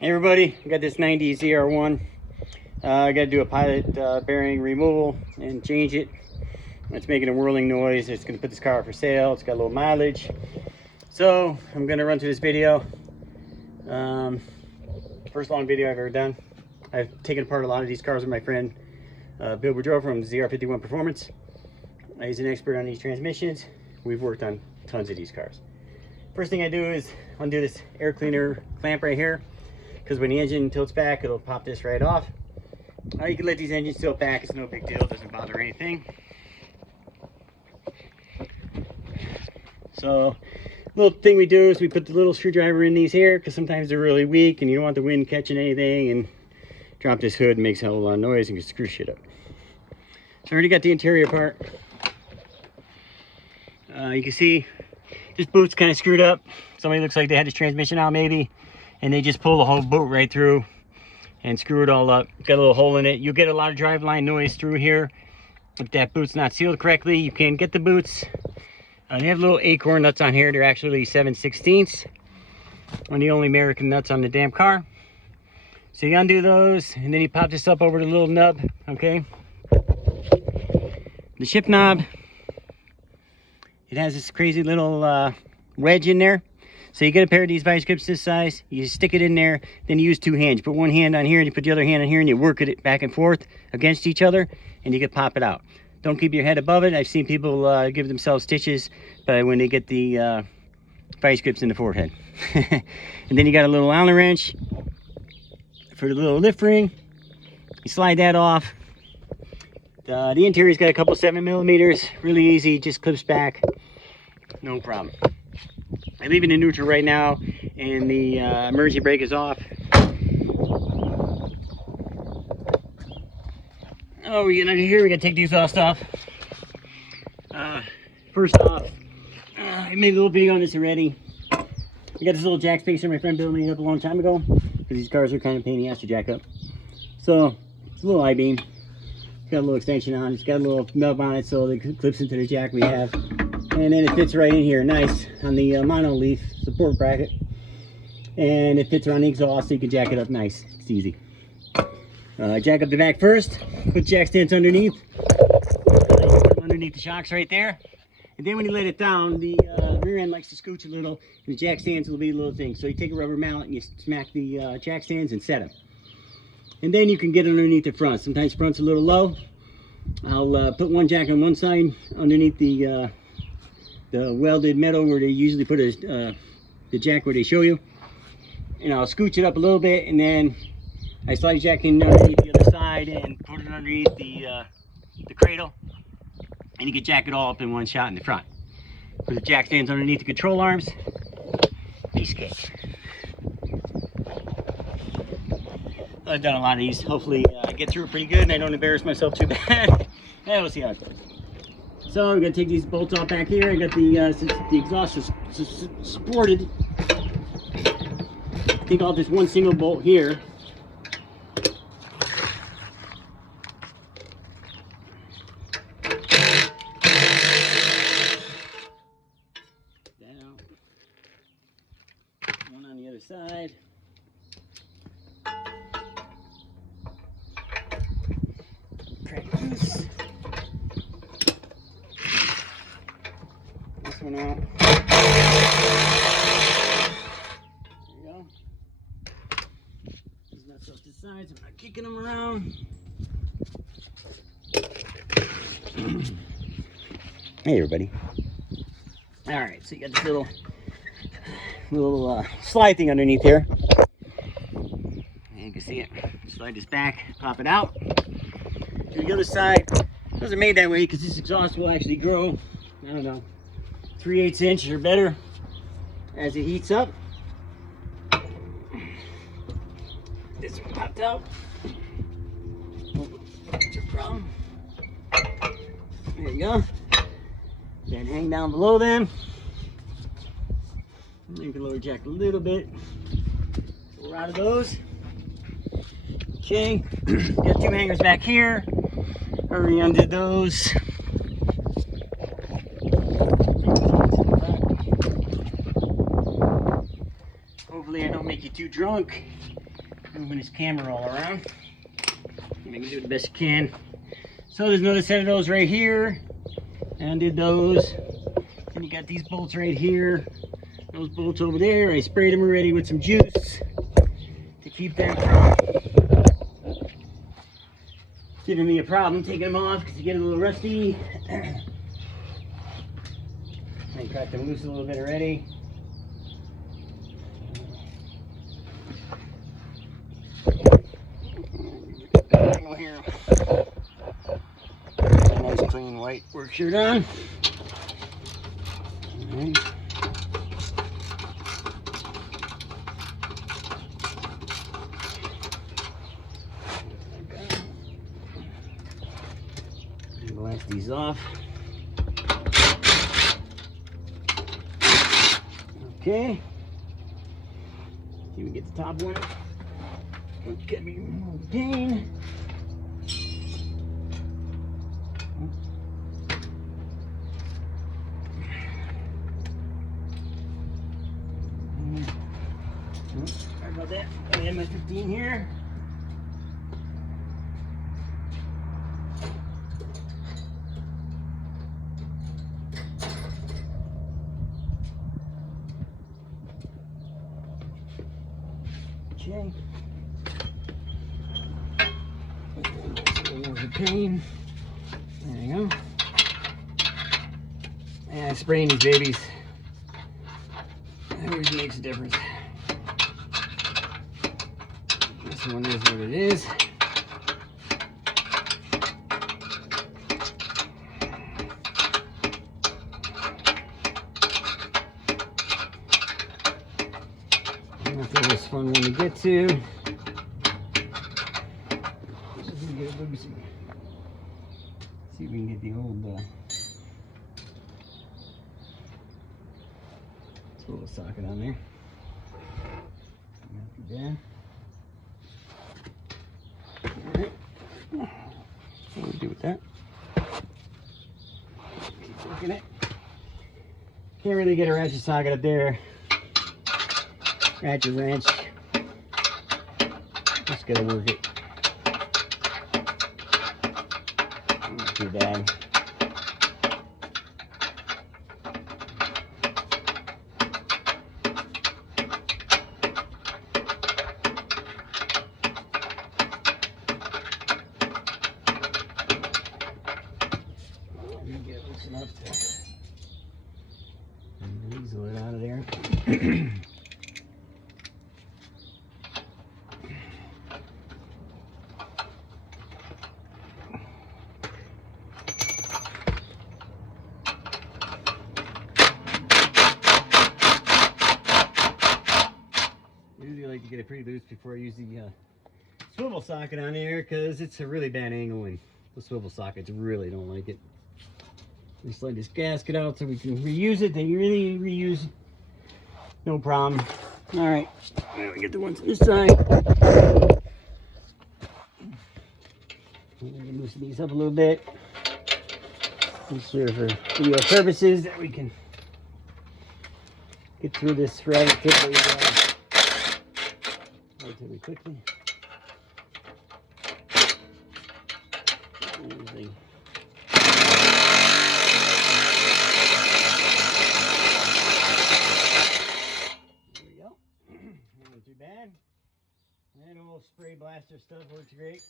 Hey everybody, I got this 90 ZR1. I got to do a pilot bearing removal and change it. It's making a whirling noise. It's going to put this car up for sale. It's got a little mileage. So I'm going to run through this video. First long video I've ever done. I've taken apart a lot of these cars with my friend Bill Boudreau from ZR51 Performance. He's an expert on these transmissions. We've worked on tons of these cars. First thing I do is undo this air cleaner clamp right here, because when the engine tilts back, it'll pop this right off. You can let these engines tilt back, it's no big deal, it doesn't bother anything. So, little thing we do is we put the little screwdriver in these here, because sometimes they're really weak and you don't want the wind catching anything, and drop this hood and makes a whole lot of noise and can screw shit up. So I already got the interior part. You can see this boot's kind of screwed up. Somebody looks like they had this transmission out maybe, and they just pull the whole boot right through and screw it all up. Got a little hole in it. You'll get a lot of driveline noise through here if that boot's not sealed correctly. You can get the boots. They have little acorn nuts on here. They're actually 7/16. One of the only American nuts on the damn car. So you undo those, and then you pop this up over the little nub, okay? The ship knob, it has this crazy little wedge in there. So you get a pair of these vice grips this size, you stick it in there, then you use two hands. You put one hand on here and you put the other hand on here and you work it back and forth against each other and you can pop it out. Don't keep your head above it. I've seen people give themselves stitches when they get the vice grips in the forehead. And then you got a little Allen wrench for the little lift ring. You slide that off. The interior's got a couple 7mm, really easy, just clips back, no problem. I leave it in neutral right now, and the emergency brake is off. Oh, we gotta take these off stuff. First off, I made a little video on this already. I got this little jack spacer my friend Bill made up a long time ago, because these cars are kind of a pain in the ass to jack up. So, it's a little I-beam. It's got a little extension on it. It's got a little nub on it so it clips into the jack we have. And then it fits right in here, nice, on the monoleaf support bracket. And it fits around the exhaust so you can jack it up nice. It's easy. Jack up the back first, put jack stands underneath. Underneath the shocks right there. And then when you let it down, the rear end likes to scooch a little, and the jack stands will be a little thing. So you take a rubber mallet and you smack the jack stands and set them. And then you can get underneath the front. Sometimes front's a little low. I'll put one jack on one side underneath the welded metal where they usually put the jack where they show you. And I'll scooch it up a little bit, and then I slide the jack in underneath the other side and put it underneath the cradle. And you can jack it all up in one shot in the front. Put the jack stands underneath the control arms. Piece of cake. I've done a lot of these. Hopefully I get through it pretty good and I don't embarrass myself too bad. Yeah, we'll see how it goes. So I'm gonna take these bolts off back here. I got the exhaust is supported. Take off this one single bolt here. Down. One on the other side. Crack loose. This one out. There you go. These nuts off the sides. I'm not kicking them around. Hey everybody. Alright, so you got this little slide thing underneath here. And you can see it. Slide this back, pop it out. To the other side, those are made that way because this exhaust will actually grow, I don't know, 3/8 inch or better as it heats up. This one popped out. That's your problem. There you go. Then hang down below them. You can lower jack a little bit. We're out of those. Okay, got two hangers back here. Already undid those. Hopefully I don't make you too drunk Moving his camera all around. Make it do the best you can. So there's another set of those right here. And did those. And you got these bolts right here. Those bolts over there. I sprayed them already with some juice to keep them from giving me a problem taking them off because they get a little rusty. I cracked them loose a little bit already. Here. A nice clean white work shirt on. All right. Blast these off. Okay. See, we get the top one. Get me more pain. Sorry about that. I have my 15 here. Okay. There's the pain. There you go. And spraying these babies. That always makes a difference. This one is what it is. That was a fun one to get to. See if we can get the old swivel socket on there. Not too bad. Alright. What do we do with that? Keep working it. Can't really get a ratchet socket up there. Ratchet wrench. Just gotta work it. Not too bad. Get it loosened up to easel it out of there. Usually I like to get it pretty loose before I use the swivel socket on there because it's a really bad angle and the swivel sockets really don't like it. We slide this gasket out so we can reuse it. They really reuse it. No problem. All right, now we get the ones on this side. We can loosen these up a little bit. Just sure for video purposes that we can get through this relatively quickly. Usually. There we go. Not too bad. That old spray blaster stuff works great.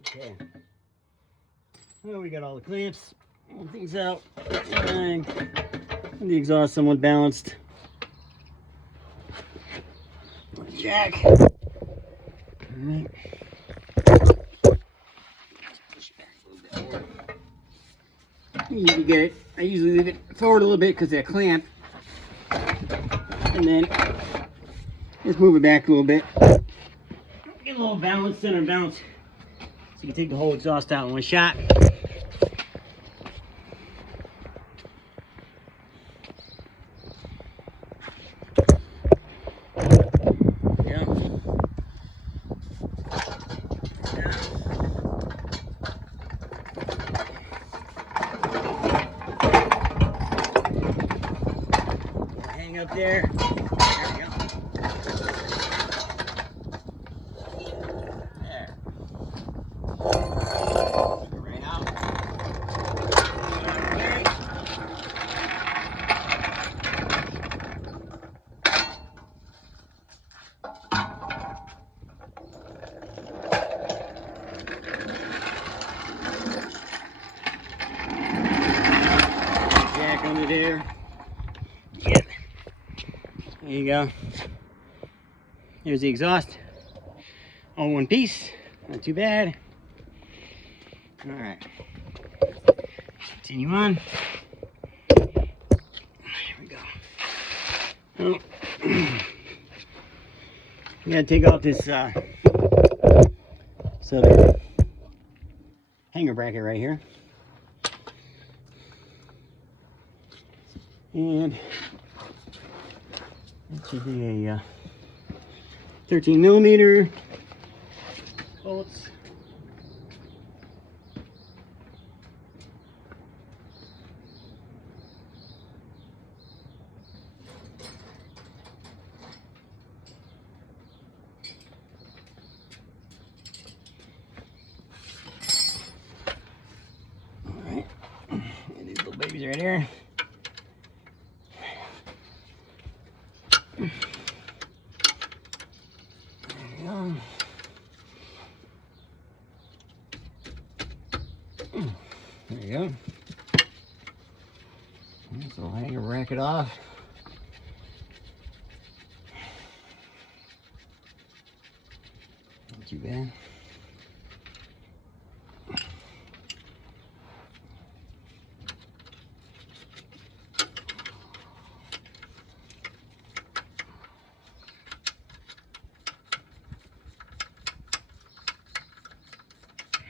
Okay. Well, we got all the clamps, all things out, and the exhaust somewhat balanced. Jack. All right. Push it back a little bit more. You need to get it. I usually leave it forward a little bit because of that clamp, and then just move it back a little bit. Get a little balance, center balance, so you can take the whole exhaust out in one shot. Up there. There we go. There you go. Here's the exhaust. All in one piece. Not too bad. Alright. Continue on. Here we go. Oh. You gotta take off this southern hanger bracket right here. And that should be a 13 millimeter bolts. Alright, and these little babies right here. There you go. This will hang a bracket off. Not too bad.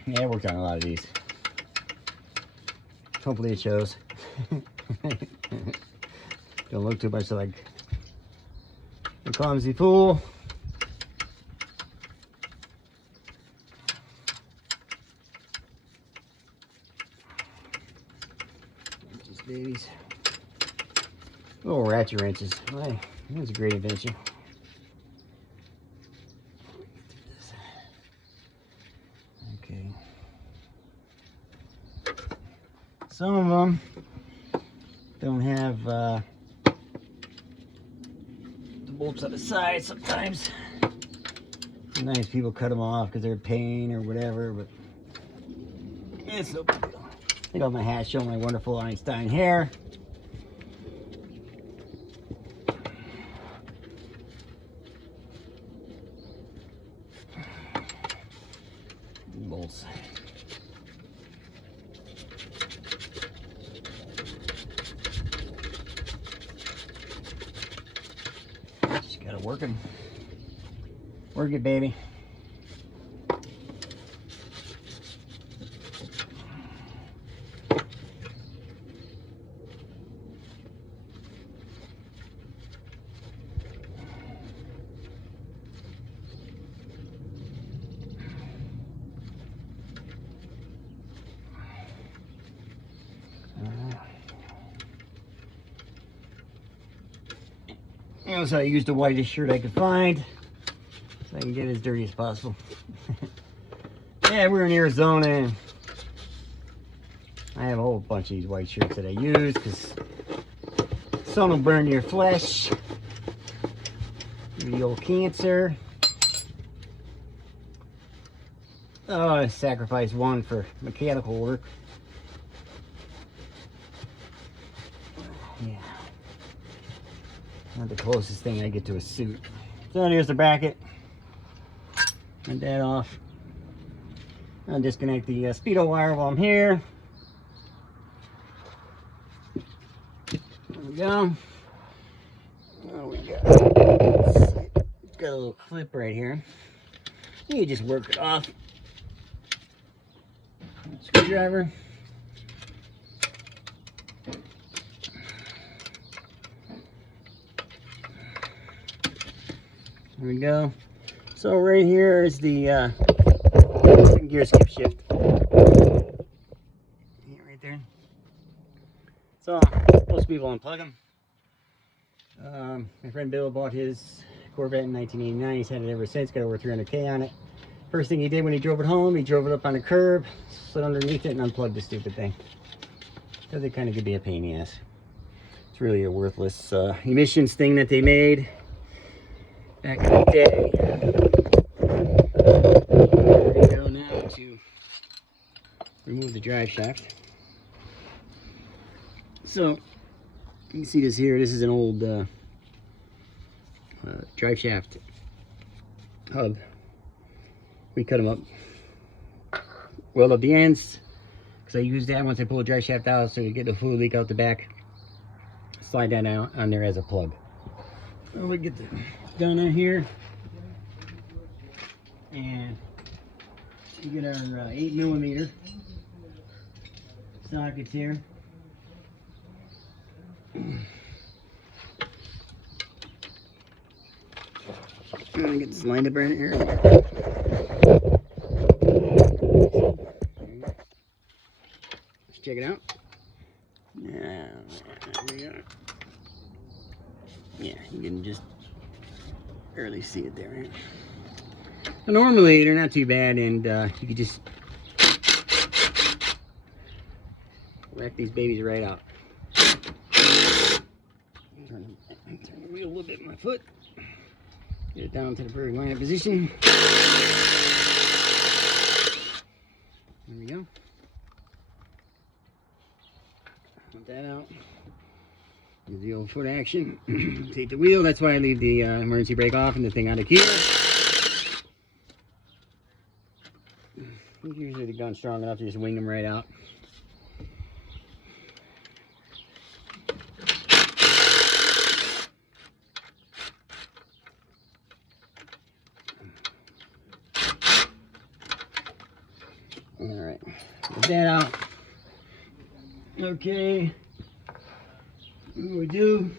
Yeah, I worked on a lot of these. Hopefully it shows. Don't look too much like a clumsy fool. Just babies. Little ratchet wrenches. Hey, that was a great invention. Okay. Some of them don't have the bolts on the side sometimes. Sometimes people cut them off because they're a pain or whatever, but it's no big deal. I got my hat showing my wonderful Einstein hair. Bolts. Just gotta work it. Work it, baby. You know, so I used the whitest shirt I could find so I can get as dirty as possible. Yeah, we're in Arizona and I have a whole bunch of these white shirts that I use because some will burn your flesh. The old cancer. Oh, I sacrificed one for mechanical work. Yeah. Not the closest thing I get to a suit. So here's the bracket. Get that off. I'll disconnect the speedo wire while I'm here. There we go. Oh, we got. It's got a little clip right here. You just work it off. Screwdriver. There we go. So right here is the gear skip shift. Right there. So I'm supposed to be able to unplug them. My friend Bill bought his Corvette in 1989. He's had it ever since. Got over 300K on it. First thing he did when he drove it home, he drove it up on the curb, slid underneath it, and unplugged the stupid thing. Because it kind of could be a pain in the ass. It's really a worthless emissions thing that they made back in the day. There we go now to remove the drive shaft. So you can see this here. This is an old drive shaft hub. We cut them up, weld up the ends, because I use that once I pull the drive shaft out, so you get the fluid leak out the back. Slide that out on there as a plug. So we get the done in here, and we get our 8mm sockets here. I'm gonna get this lined up right here. Let's check it out. There we go. Yeah, you can just barely see it there. Right? Normally, they're not too bad, and you can just whack these babies right out. Turn the wheel a little bit with my foot. Get it down to the perfect line of position. There we go. Put that out. Do the old foot action. Take the wheel. That's why I leave the emergency brake off and the thing out of gear. Usually the gun's strong enough to just wing them right out. Alright, get that out. Okay, what we do,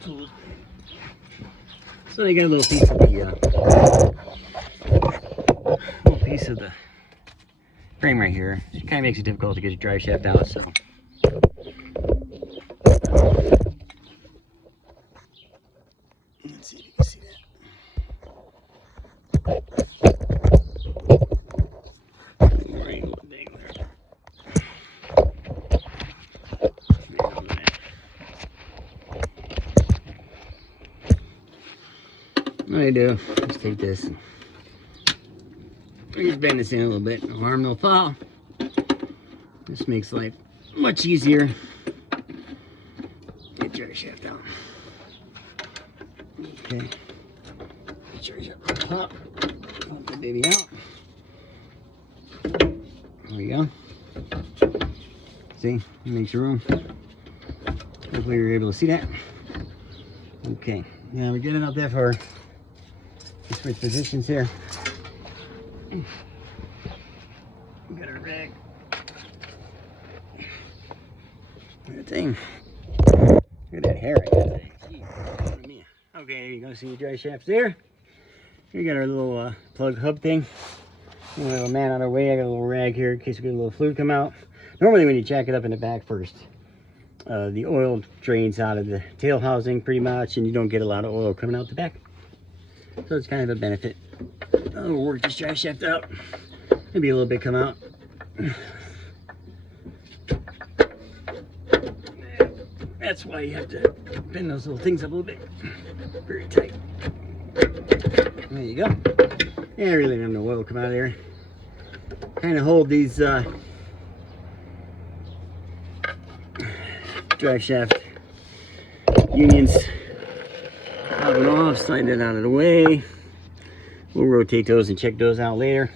tools. So they got a little piece of the frame right here. It kind of makes it difficult to get your drive shaft out. So let's see if you can see that. More angle thing there. What I do, just take this and just bend this in a little bit. No harm, no foul. This makes life much easier. Get your shaft out. Okay. Get your shaft out. Pop the baby out. There we go. See, it makes room. Hopefully you're able to see that. Okay, now we're getting out that far. Let's switch positions here. We got our rag. Look at that thing. Look at that hair right there. Okay, you gonna see your dry shafts there. We got our little plug hub thing. A little man out of our way. I got a little rag here in case we get a little fluid come out. Normally when you jack it up in the back first, the oil drains out of the tail housing pretty much, and you don't get a lot of oil coming out the back. So it's kind of a benefit. We'll work this dry shaft out. Maybe a little bit come out. That's why you have to bend those little things up a little bit. Very tight. There you go. Yeah, I really don't know what will come out of there. Kind of hold these drive shaft unions out and off, slide that out of the way. We'll rotate those and check those out later.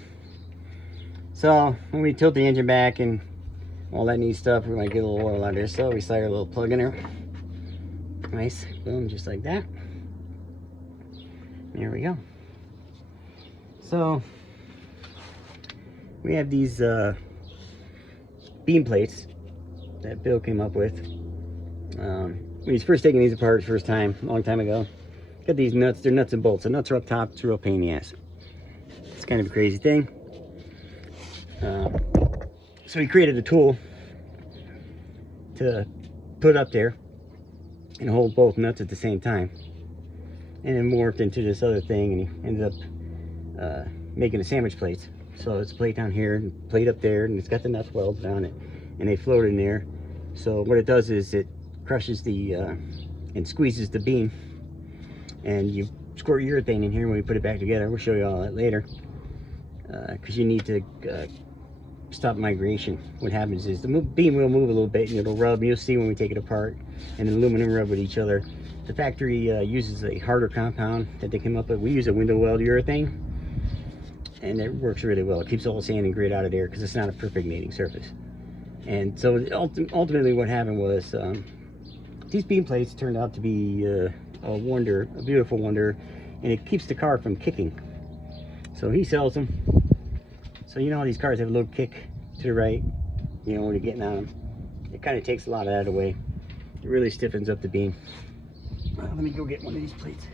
So when we tilt the engine back and all that neat stuff, we might get a little oil out there. So we slide our little plug in there. Nice, boom, just like that. There we go. So we have these beam plates that Bill came up with. When he's first taking these apart first time, a long time ago. Got these nuts, they're nuts and bolts. The nuts are up top, it's a real pain in the ass. It's kind of a crazy thing. So he created a tool to put up there and hold both nuts at the same time. And then morphed into this other thing, and he ended up making the sandwich plates. So it's a plate down here, and plate up there, and it's got the nuts welded on it. And they float in there. So what it does is it crushes the and squeezes the beam, and you squirt urethane in here when we put it back together. We'll show you all that later, because you need to stop migration. What happens is the beam will move a little bit and it'll rub. You'll see when we take it apart, and the aluminum rub with each other. The factory uses a harder compound that they came up with. We use a window weld urethane, and it works really well. It keeps all the sand and grit out of there because it's not a perfect mating surface. And so ultimately what happened was these beam plates turned out to be a wonder, a beautiful wonder, and it keeps the car from kicking. So he sells them. So you know how these cars have a little kick to the right, you know, when you're getting on them. It kind of takes a lot of that away. It really stiffens up the beam. Let me go get one of these plates.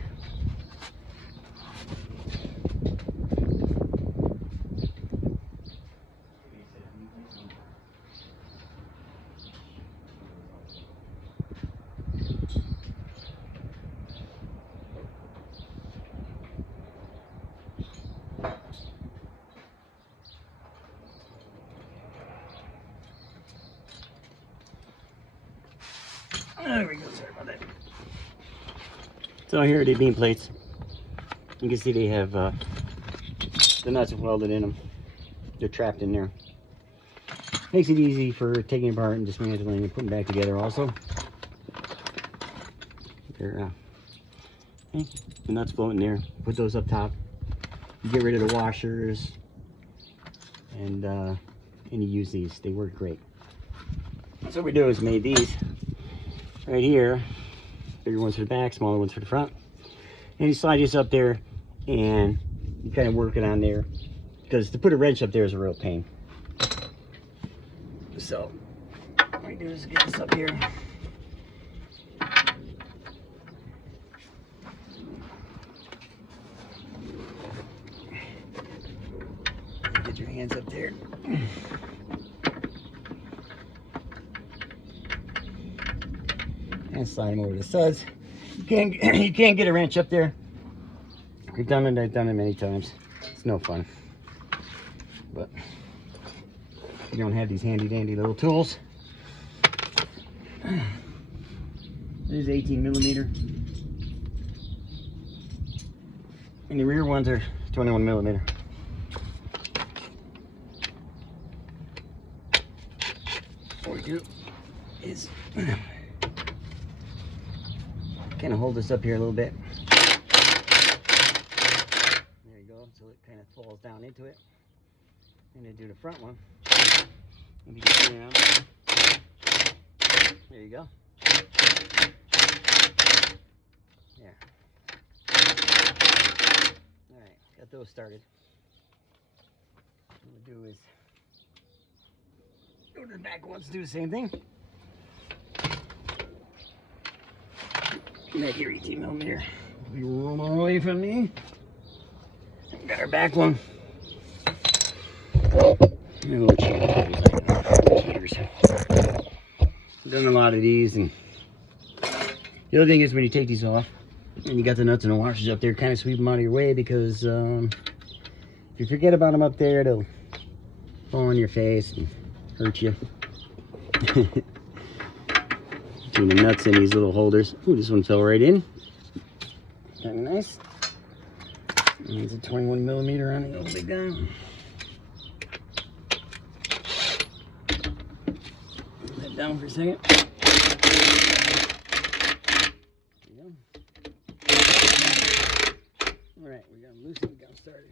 There we go, sorry about that. So here are the beam plates. You can see they have the nuts welded in them. They're trapped in there. Makes it easy for taking apart and dismantling and putting back together also. They're, the nuts floating there. Put those up top. You get rid of the washers, and you use these. They work great. So what we do is made these right here. Bigger ones for the back, smaller ones for the front. And you slide this up there and you kind of work it on there, because to put a wrench up there is a real pain. So what we do is get this up here. Get your hands up there. And slide them over the studs. You can't get a wrench up there. We've done it. I've done it many times. It's no fun. But you don't have these handy dandy little tools. This is 18mm, and the rear ones are 21mm. What we do is kind of hold this up here a little bit. There you go, so it kind of falls down into it. And then do the front one. Maybe just spin it around. There you go. There. Alright, got those started. What we'll do is go to the back ones, do the same thing. Make your 18mm. Be rolling away from me. Got our back one. Cheaters. I've done a lot of these, and the other thing is when you take these off and you got the nuts and the washers up there, kind of sweep them out of your way, because if you forget about them up there, they'll fall on your face and hurt you. Between the nuts and these little holders. Ooh, this one fell right in. Kind of nice. And it's a 21mm on the old big guy. Put that down for a second. There you go. Alright, we got them loose and we got them started.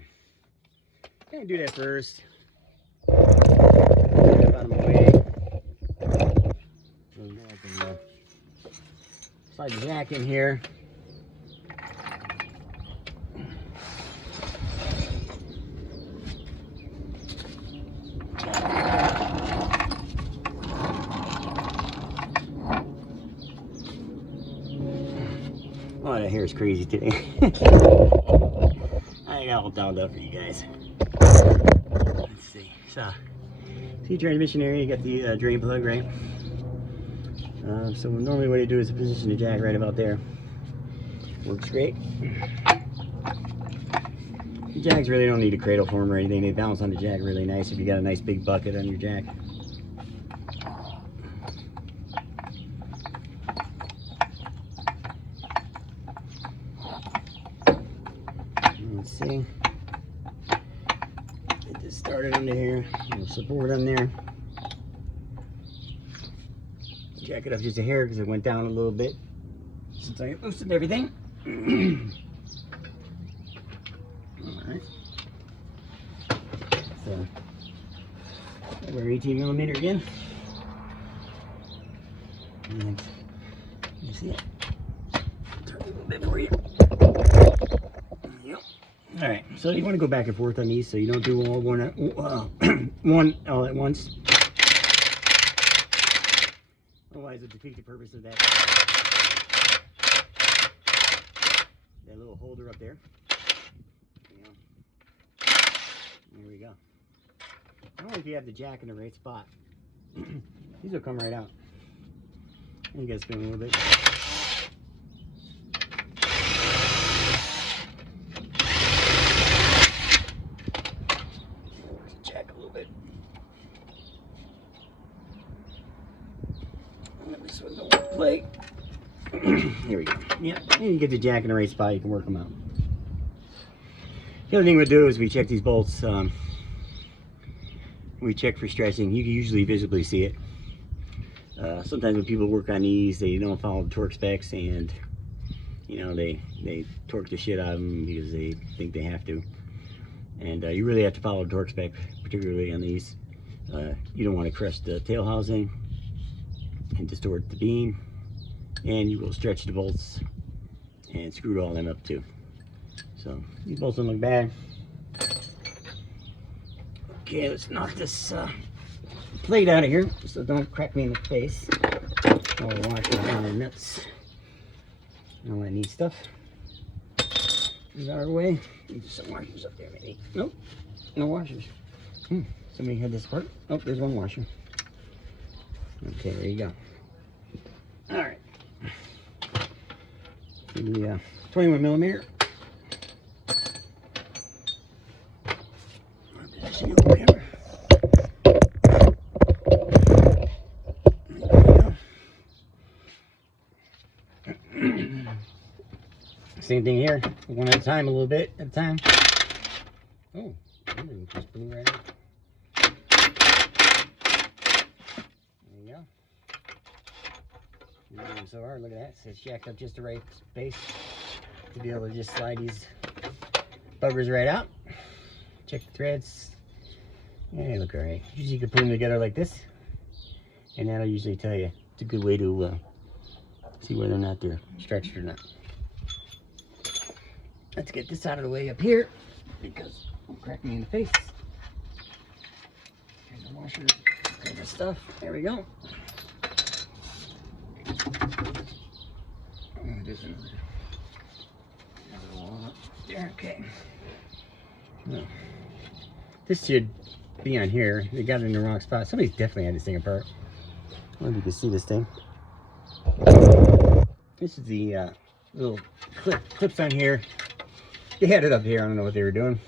Gonna do that first. Get that out of my way. Slide the jack in here. Oh, that hair is crazy today. I got all downed up for you guys. Let's see. So, see transmission area, you got the drain plug, right? So normally what you do is position the jack right about there. Works great. The jacks really don't need a cradle form or anything. They bounce on the jack really nice if you got a nice big bucket on your jack. way. Get this started under here. A little support on there. Jack it up just a hair because it went down a little bit since I loosened everything. Alright. So, we're 18mm again. And you see it? Turn a little bit for you. Yep. Alright, so you want to go back and forth on these so you don't do all one all at once. Otherwise, it defeats the purpose of that little holder up there. There we go. Only if you have the jack in the right spot. These will come right out. You gotta spin a little bit. Jack a little bit. This one don't play. Here we go. Yeah, and you get the jack in the right spot, you can work them out. The other thing we do is we check these bolts. We check for stretching. You can usually visibly see it. Sometimes when people work on these, they don't follow the torque specs, and you know they torque the shit out of them because they think they have to. And you really have to follow the torque spec, particularly on these. You don't want to crush the tail housing and distort the beam, and you will stretch the bolts and screw all them up too. So these bolts don't look bad. Okay, let's knock this plate out of here so don't crack me in the face. I'll wash all the nuts and all that neat stuff. Is out of the way. There's some washers up there maybe. Nope, no washers. Somebody had this part. Oh, there's one washer. Okay, there you go. Alright. The 21mm. Over here. Same thing here. One at a time, a little bit at a time. Oh, it just blew right out. There you go. You're doing so hard. Look at that. So it's jacked up just the right space to be able to just slide these buggers right out. Check the threads. Yeah, they look alright. Usually you can put them together like this, and that'll usually tell you. It's a good way to see whether or not they're stretched or not. Let's get this out of the way up here because it'll crack me in the face. Here's the washer, kind of stuff. There we go. There's another one up there. Okay. No. This should be on here. They got it in the wrong spot. Somebody's definitely had this thing apart. I don't know if you can see this thing. This is the little clips on here. They had it up here. I don't know what they were doing.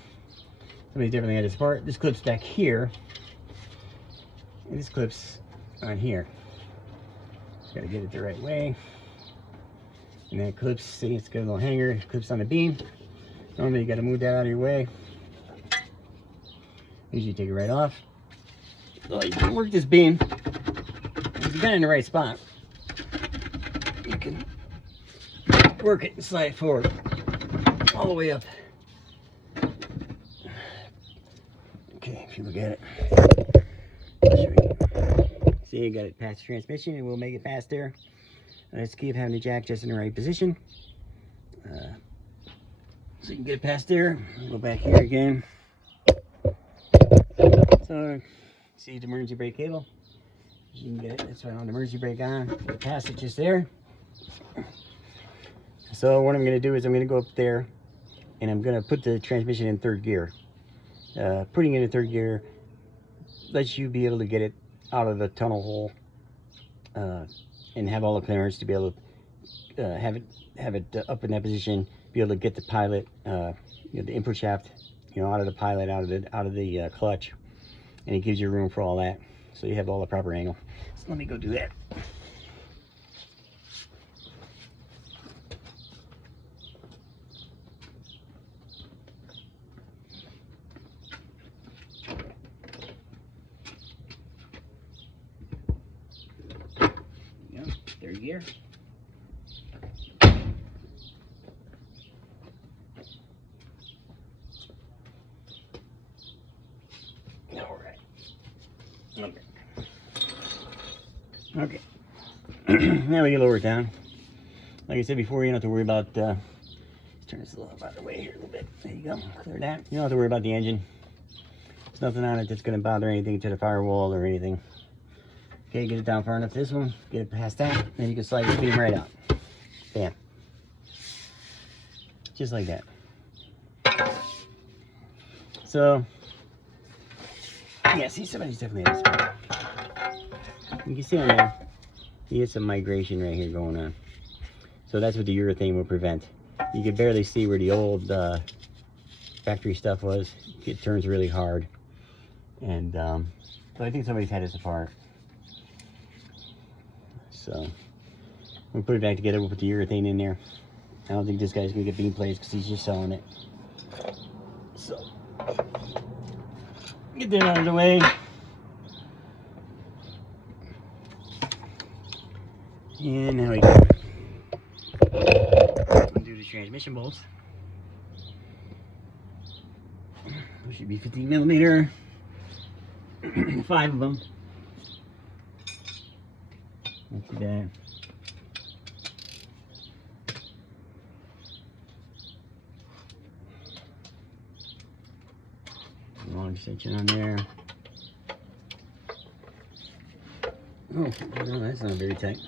Somebody definitely had this apart. This clips back here. And this clips on here. Just gotta get it the right way. And then it clips, see, it's got a little hanger. It clips on the beam. Normally you gotta move that out of your way. Usually take it right off. So you can work this beam. If you got it in the right spot, you can work it and slide it forward all the way up. Okay, if you look at it. I'll show you. See, you got it past the transmission, and we'll make it fast there. Let's keep having the jack just in the right position. So you can get it past there. Go back here again. So, see the emergency brake cable? You can get it. That's right on the emergency brake on. Get past it just there. So what I'm going to do is I'm going to go up there and I'm going to put the transmission in third gear. Putting it in third gear lets you be able to get it out of the tunnel hole and have all the clearance to be able to have it up in that position, be able to get the pilot, you know, the input shaft, you know, out of the pilot, out of the clutch, and it gives you room for all that, so you have all the proper angle. So let me go do that. third gear. All right. Okay. Okay. Now we can lower it down. Like I said before, you don't have to worry about, let's turn this a little out of the way here a little bit. There you go, clear that. You don't have to worry about the engine. There's nothing on it that's going to bother anything to the firewall or anything. Okay, get it down far enough this one, get it past that, then you can slide the beam right out. Bam. Just like that. So, yeah, see, somebody's definitely had this. You can see on there, you get some migration right here going on. So that's what the urethane will prevent. You can barely see where the old factory stuff was. It turns really hard. And so I think somebody's had this apart. So we'll put it back together. We'll put the urethane in there. I don't think this guy's gonna get beam plates because he's just selling it. So get that out of the way. And now we go. Do the transmission bolts. There should be 15 millimeter. 5 of them. Not too bad. Long section on there. Oh, no, that's not very tight.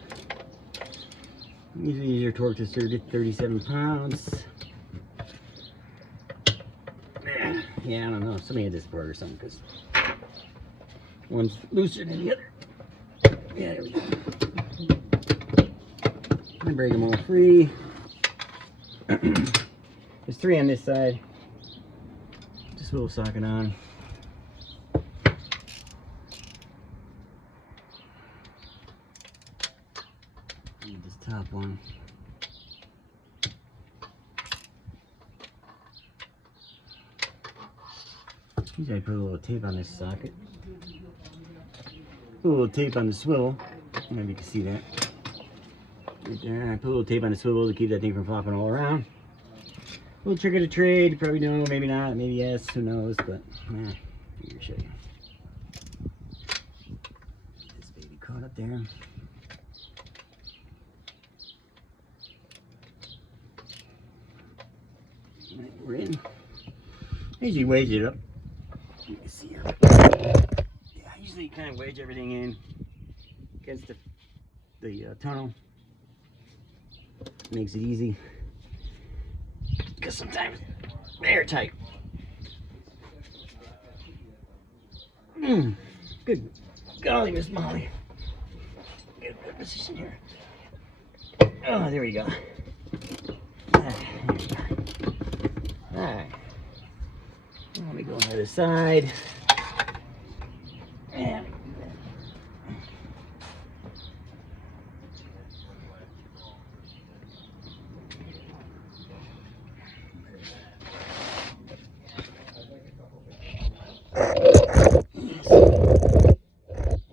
Usually your torque is 37 pounds. Yeah, I don't know. Somebody had this apart or something because one's looser than the other. Yeah, there we go. I break them all free. There's 3 on this side. Just a little socket on. Need this top one. Usually I put a little tape on this socket. Put a little tape on the swivel. Maybe you can see that. Right there. I put a little tape on the swivel to keep that thing from flopping all around. A little trick of the trade. You probably know, maybe not, maybe yes, who knows, but yeah, I'll show you. This baby caught up there. Right, we're in. I usually wedge it up. You can see here. Yeah, I usually kind of wedge everything in against the tunnel. Makes it easy. Because sometimes they're tight. Good golly, Miss Molly. Get a good position here. Oh, there we go. Alright. Let me go on the other side. And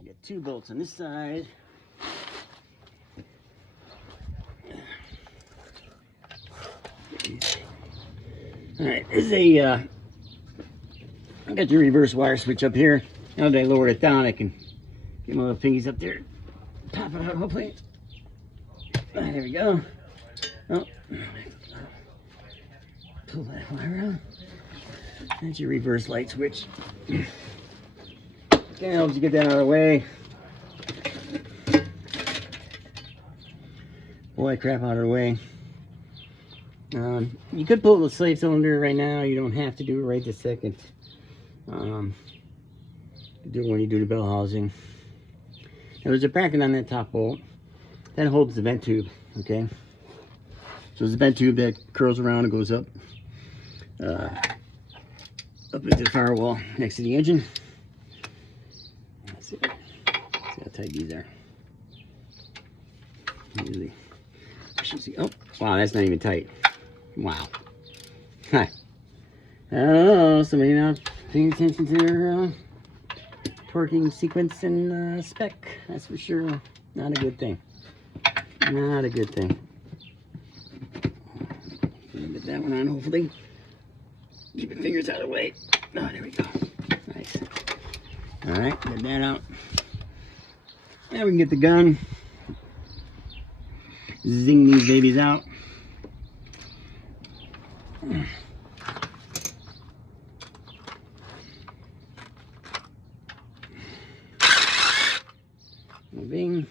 get 2 bolts on this side. Alright, this is a I got the reverse wire switch up here. Now that I lowered it down, I can get my little fingies up there. Pop it out, hopefully. There we go. Oh. Pull that wire out. That's your reverse light switch. Okay, helps you get that out of the way. Pull that crap out of the way. You could pull the slave cylinder right now. You don't have to do it right this second. Do it when you do the bell housing. Now there's a bracket on that top bolt that holds the vent tube. Okay, so there's a vent tube that curls around and goes up into the firewall next to the engine. Let's see how tight these are. Usually, I should see. Oh, wow, that's not even tight. Wow. Hi. Oh, somebody not paying attention to their torquing sequence and spec. That's for sure not a good thing. Not a good thing. Get that one on, hopefully. Keep your fingers out of the way. Oh, there we go. Nice. Alright, get that out. Now we can get the gun. Zing these babies out. Bing.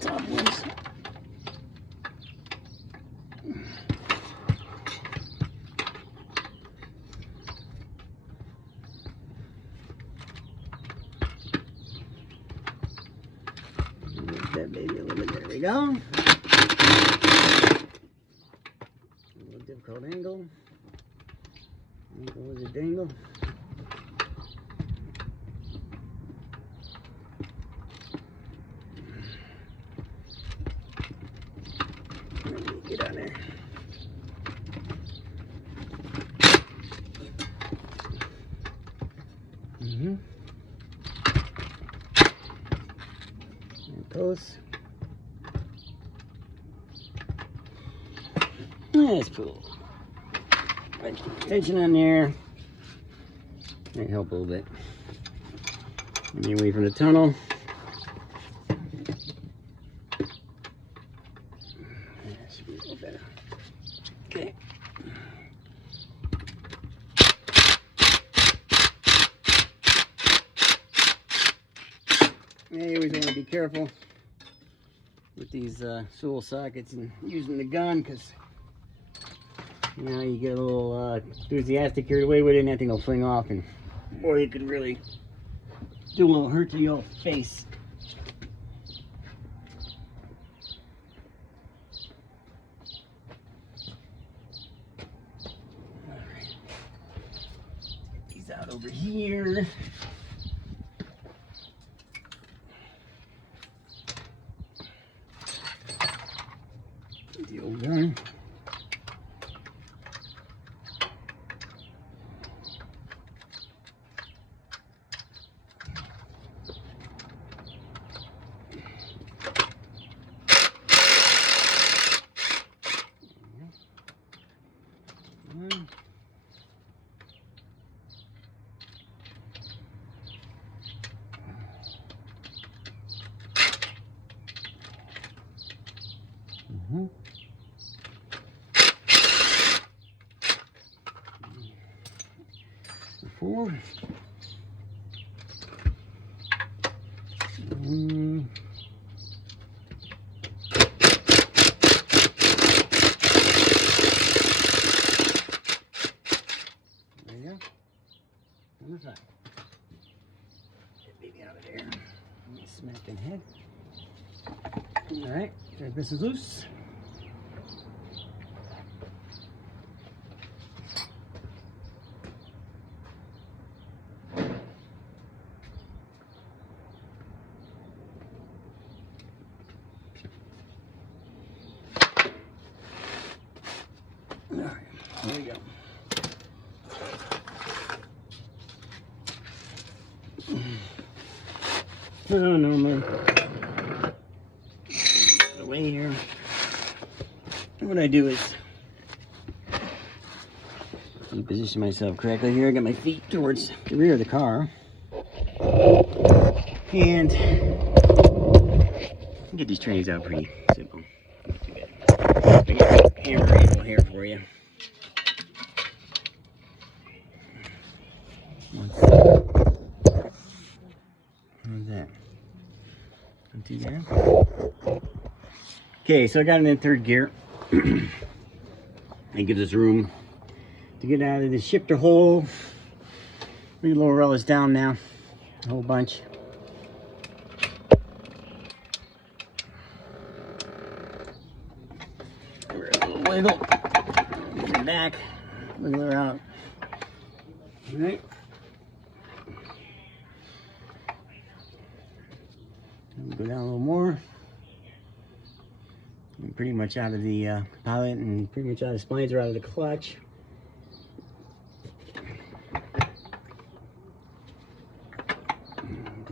Top ones. Move that baby a little bit. There we go. A little difficult angle. Angle is a dangle. Get on there. And post. That's cool. Right, tension on there. Might help a little bit. Let me away from the tunnel. That should be a little better. Okay. Yeah, you always want to be careful with these swivel sockets and using the gun, because you know, you get a little enthusiastic, carried away with it, and that thing will fling off, and boy, it could really do a little hurt to your face. Alright. Get these out over here. The old gun. Four. There you go. On the side. Get baby out of there. Smacking head. Alright, this is loose. Alright, there we go. Oh no, man. The way here. What I do is position myself correctly here. I got my feet towards the rear of the car. And get these trays out pretty simple. Not too bad. I got a hammer handle here for you. How's that? Not too bad. Okay, so I got it in third gear. It gives us room to get out of the shifter hole. We can lower all this down now, a whole bunch. Give her a little wiggle. Get her back. Wiggle her out. All right. Go down a little more. I'm pretty much out of the pilot, and pretty much out of the splines, or out of the clutch.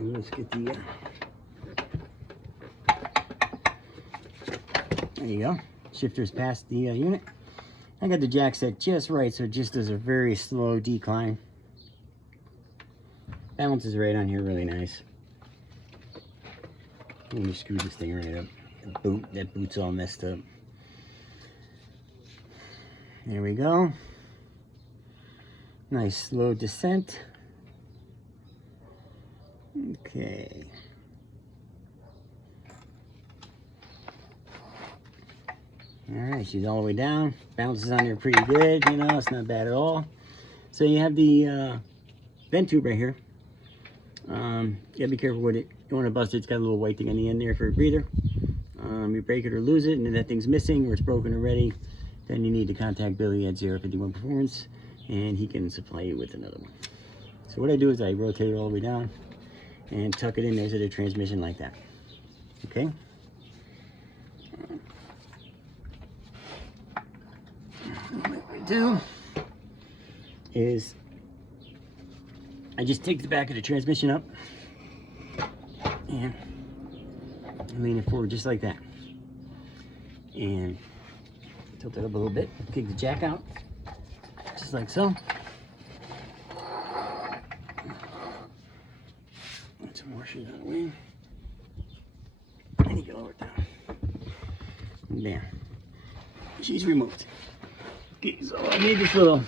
Let's get the There you go. Shifter's past the unit. I got the jack set just right, so it just does a very slow decline. Balance is right on here, really nice. Let me screw this thing right up. That boot's all messed up. There we go. Nice slow descent. Okay. Alright, she's all the way down. Bounces on here pretty good, you know, it's not bad at all. So you have the vent tube right here. You gotta be careful with it. You don't want to bust it. It's got a little white thing on the end there for a breather. You break it or lose it, and if that thing's missing or it's broken already, then you need to contact Billy at ZR51 Performance, and he can supply you with another one. So what I do is I rotate it all the way down and tuck it in there to the transmission like that. Okay? What I do is I just take the back of the transmission up and lean it forward just like that. And tilt it up a little bit, kick the jack out, just like so. Get some more shit out of the way. And you can lower it down. And there. She's removed. Okay, so I made this little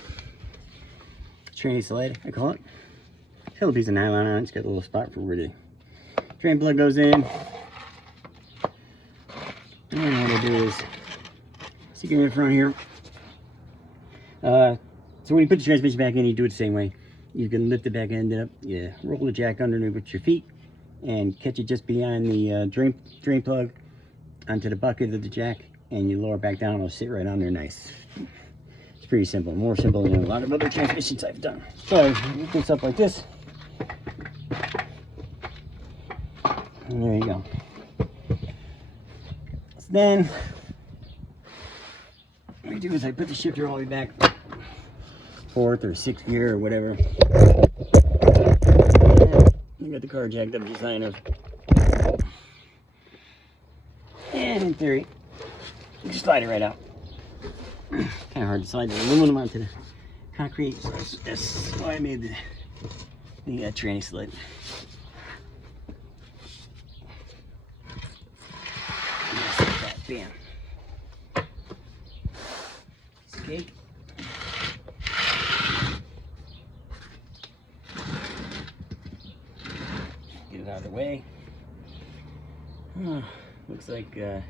tranny slide, I call it. It's got a piece of nylon on it. It's got a little spot for where the drain plug goes in. And what I do is stick it in front here. So when you put the transmission back in, you do it the same way. You can lift the back end up, you roll the jack underneath with your feet, and catch it just beyond the drain plug onto the bucket of the jack, and you lower it back down. It'll sit right on there nice. It's pretty simple, more simple than a lot of other transmissions I've done. So lift this up like this, and there you go. So then what I do is I put the shifter all the way back, 4th or 6th gear or whatever. I got the car jacked up just high enough. And in theory, you can slide it right out. Kind of hard to slide the aluminum onto the concrete, so that's why I made the tranny slide. Bam. Piece of cake. Get it out of the way. Looks like there's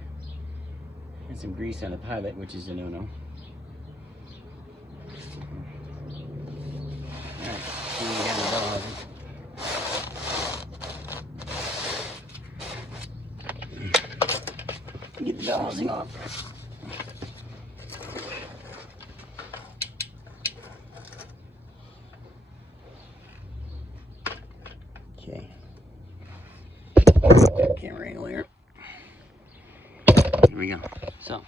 some grease on the pilot, which is a no-no. Alright, so we got the bell housing. Get the bell housing off. Okay. Camera angle here. Here we go. So,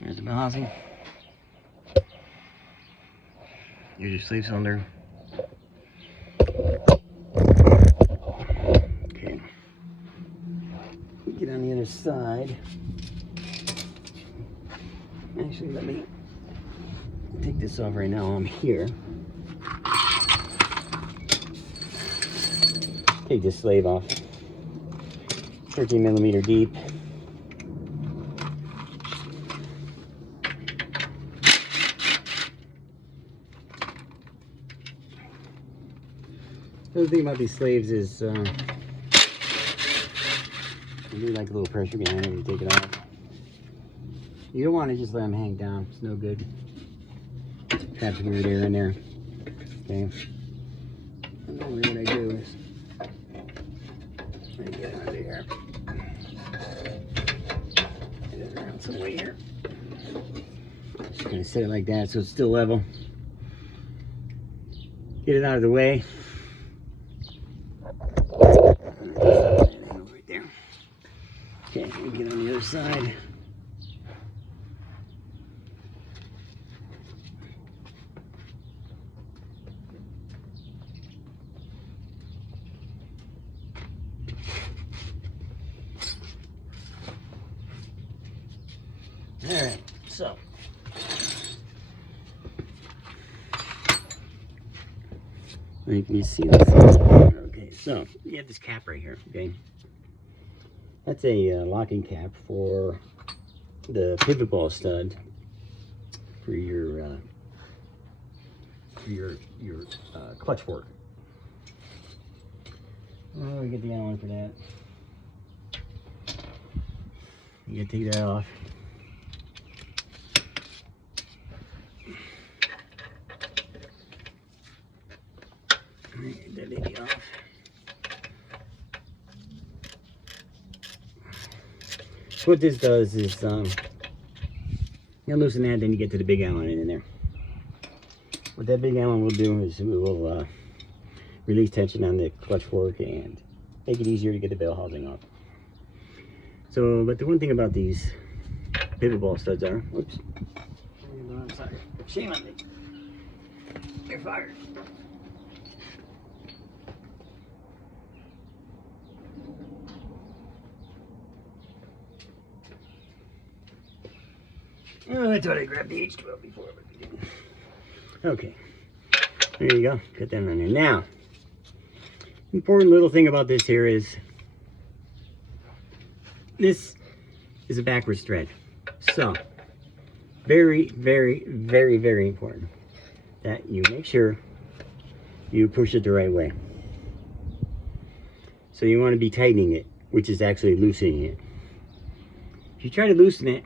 there's the bell housing. Here's your sleeve cylinder. Okay. Get on the other side. Actually, let me take this off right now. I'm here. Take this sleeve off. 13mm deep. The other thing about these sleeves is you do like a little pressure behind it when you take it off. You don't want to just let them hang down. It's no good. Traps weird air in there. Okay. And then what I do is I get it under here. Get it around some way here. Just gonna set it like that so it's still level. Get it out of the way. Right there. Okay, we get on the other side. Alright, so. You can see this. Okay, so you have this cap right here, okay? That's a locking cap for the pivot ball stud for your clutch fork. Oh, we get the Allen for that. You gotta take that off. Get that baby off. So what this does is you loosen that, then you get to the big Allen in there. What that big Allen will do is it will release tension on the clutch fork and make it easier to get the bell housing off. So, but the one thing about these pivot ball studs are, whoops, I'm sorry, shame on me, you're fired. Oh, I thought I grabbed the H12 before, but we didn't. Okay, there you go, cut that on there. Now, important little thing about this here is, this is a backwards thread. So, very, very, very, very important that you make sure you push it the right way. So you want to be tightening it, which is actually loosening it. If you try to loosen it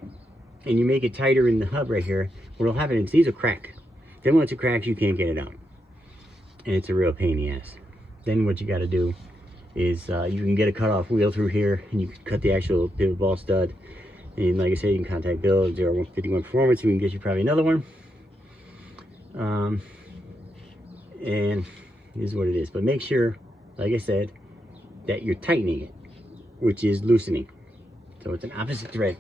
and you make it tighter in the hub right here, what will happen is these will crack. Then once it cracks, you can't get it out. And it's a real pain in the ass. Then what you got to do is you can get a cutoff wheel through here and you can cut the actual pivot ball stud. And like I said, you can contact Bill at ZR51 Performance. We can get you probably another one. And this is what it is. But make sure, like I said, that you're tightening it, which is loosening. So it's an opposite thread.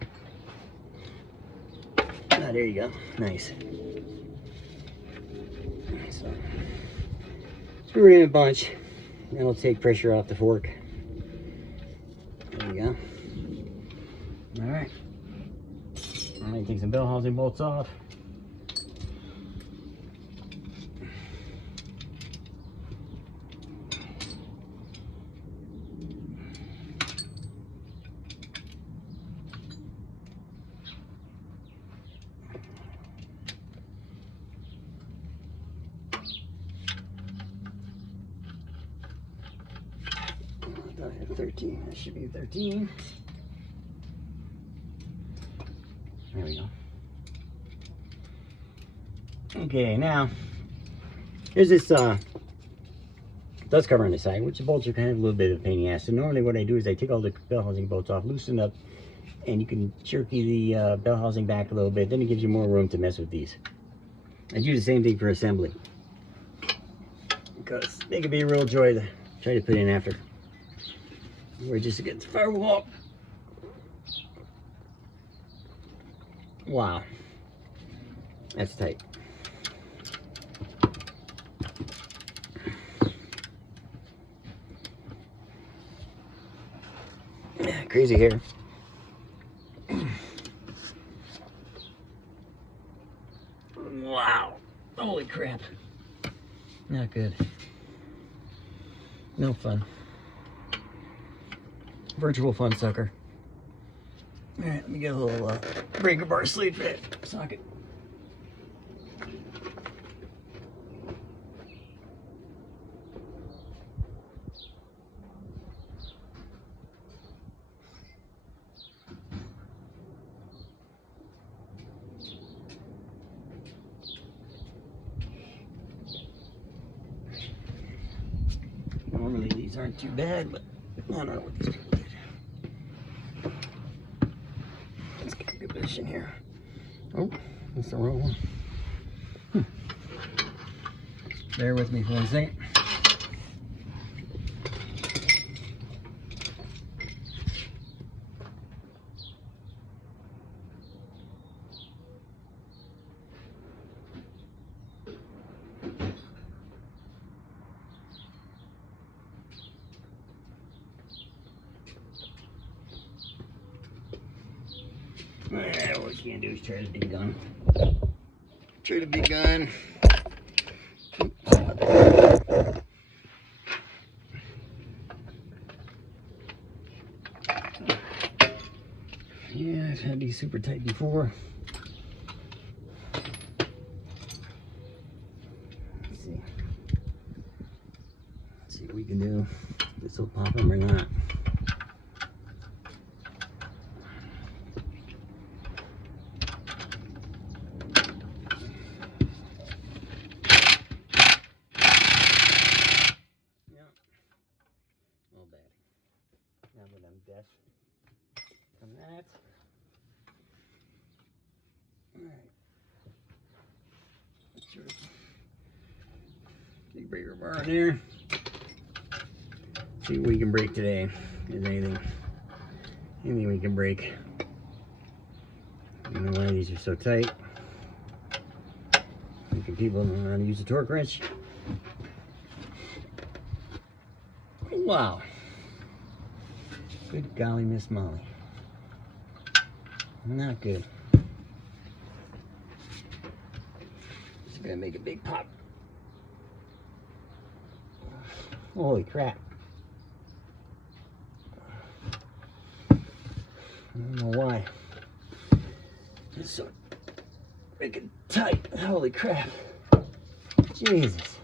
Ah, there you go. Nice. So screw it in a bunch. That'll take pressure off the fork. There you go. All right. All right, take some bell housing bolts off. I thought I had 13. That should be 13. There we go. Okay, now here's this dust cover on the side, which the bolts are kind of a little bit of a pain in the ass. So normally what I do is I take all the bell housing bolts off, loosen up, and you can jerky the bell housing back a little bit. Then it gives you more room to mess with these. I do the same thing for assembly, because they can be a real joy to try to put in after. We're just against the firewall. Wow, that's tight. Crazy hair. Wow, holy crap. Not good. No fun. Virtual fun sucker. All right, let me get a little breaker bar sleeve for that socket. Normally these aren't too bad, but I don't know what these people did. Let's get a good position here. Oh, that's the wrong one. Bear with me for 1 second. There we can't do is try to be gun. Try to be gun. Yeah, I've had these super tight before. Let's see. Let's see what we can do. This will pop them or not. Now that I'm deaf from that. Alright. Sure. Big breaker bar in there. See what we can break today. Is anything we can break. I don't know why these are so tight. Thinking people don't know how to use a torque wrench. Wow. Good golly, Miss Molly. Not good. It's gonna make a big pop. Holy crap. I don't know why. It's so freaking tight. Holy crap. Jesus.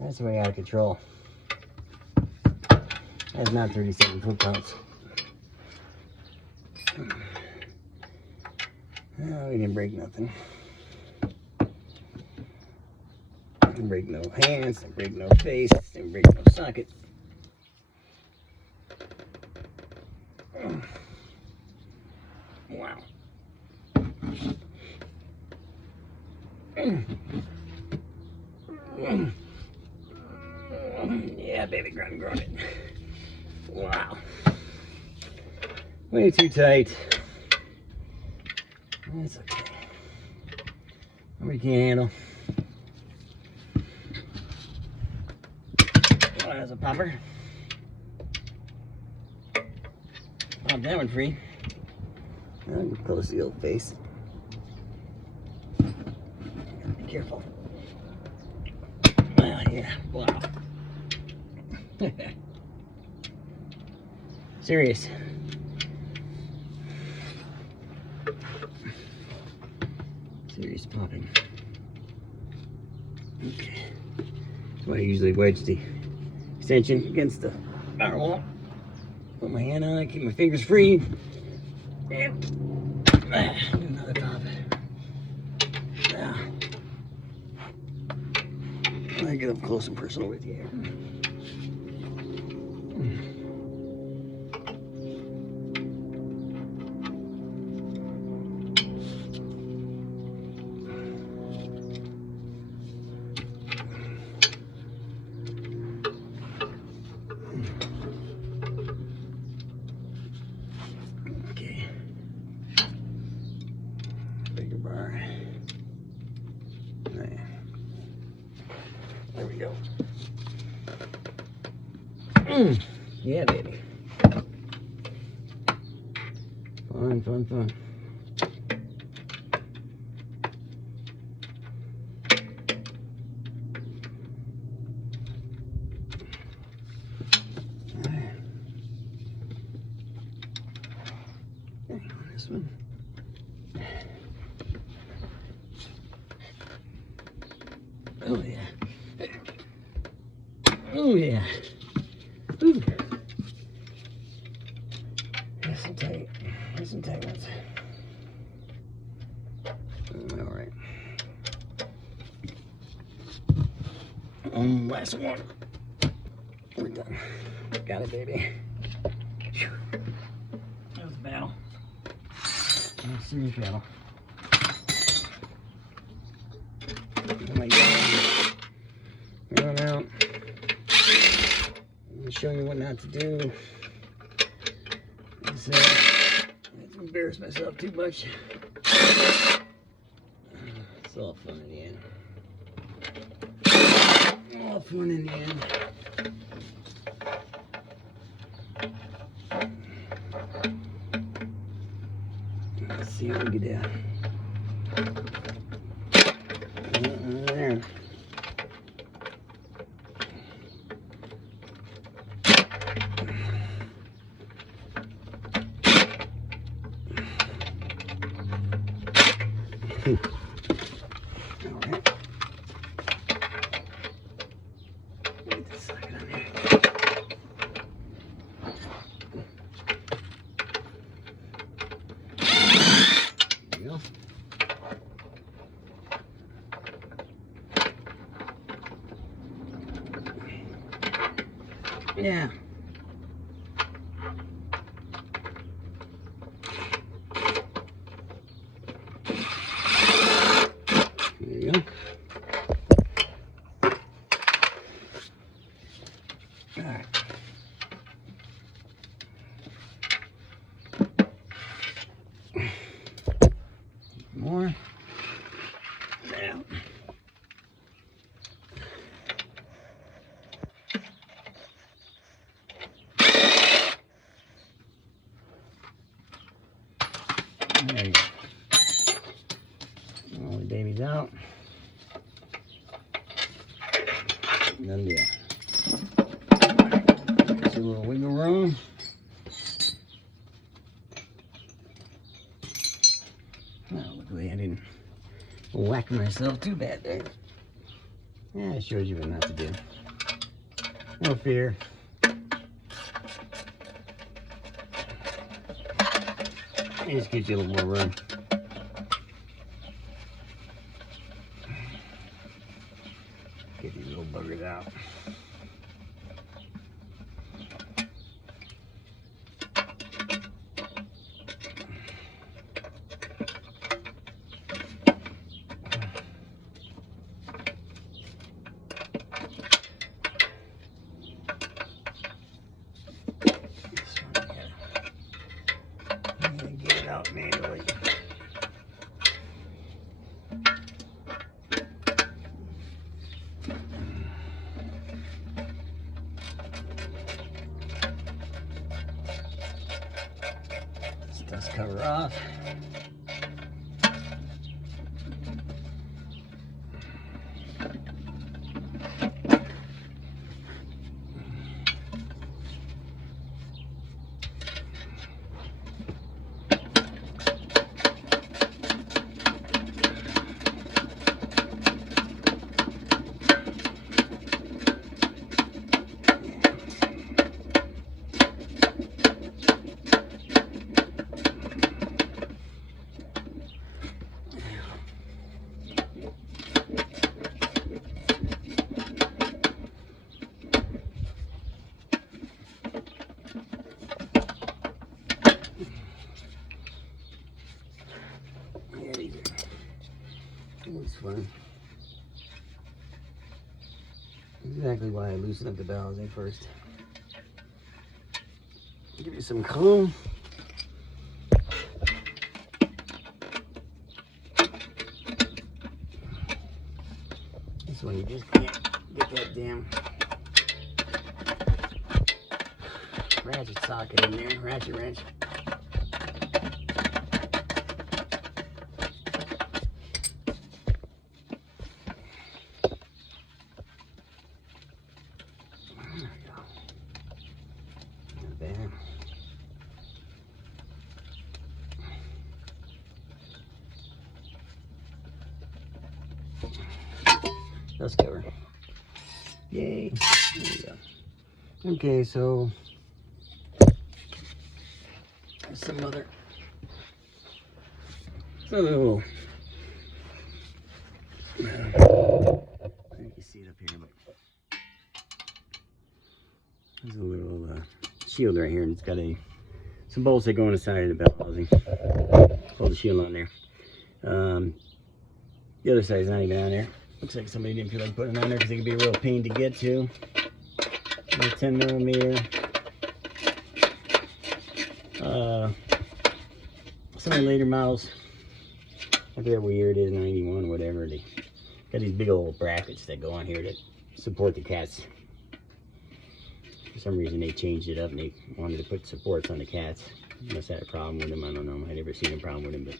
That's way out of control. That's not 37 foot-pounds. Oh, we didn't break nothing. Didn't break no hands, didn't break no face, didn't break no socket. Wow. Yeah, baby, grunt it. Wow. Way too tight. That's okay. We can't handle. Oh, there's a popper. Pop that one free. I'll get close to the old face. Be careful. Well, yeah, wow. Serious. Serious popping. Okay. That's why I usually wedge the extension against the power wall. Put my hand on it, keep my fingers free. And another pop. Now, I get up close and personal with you here. Okay. Bigger bar. There we go. Yeah, baby. Fun, fun, fun. This one. Oh yeah. Oh yeah. Ooh. There's some tight. There's some tight ones. All right. Last one. We're done. Got it, baby. Whew. That was a battle. That was a serious battle. Oh my God. Run out. I'm gonna show you what not to do. So, I have to embarrass myself too much. It's all fun in the end. All fun in the end. Let's see. see what we can do. There. Alright. Get this socket on there. There you go. Yeah. There you go. All right. More. Now. There you go. All the babies out. Done deal. Just a little wiggle room. Oh, luckily I didn't whack myself too bad there. Yeah, it shows you what not to do. No fear. It just gives you a little more room. Get these little buggers out. Get it out manually. This dust cover off. It's fun. Exactly why I loosened up the balancing first. Give you some comb. This one you just can't get that damn ratchet socket in there, ratchet wrench. Dust cover. Yay. There we go. Okay, so some other little, you can see it up here, but there's a little shield right here, and it's got some bolts that go on the side of the belt housing. Hold the shield on there. The other side's not even on there. Looks like somebody didn't feel like putting it on there because it could be a real pain to get to. 10mm. Some of the later models, I forget what year it is, 91 or whatever, they got these big old brackets that go on here that support the cats. For some reason they changed it up and they wanted to put supports on the cats. Must have had a problem with them. I don't know. I never seen a problem with them, but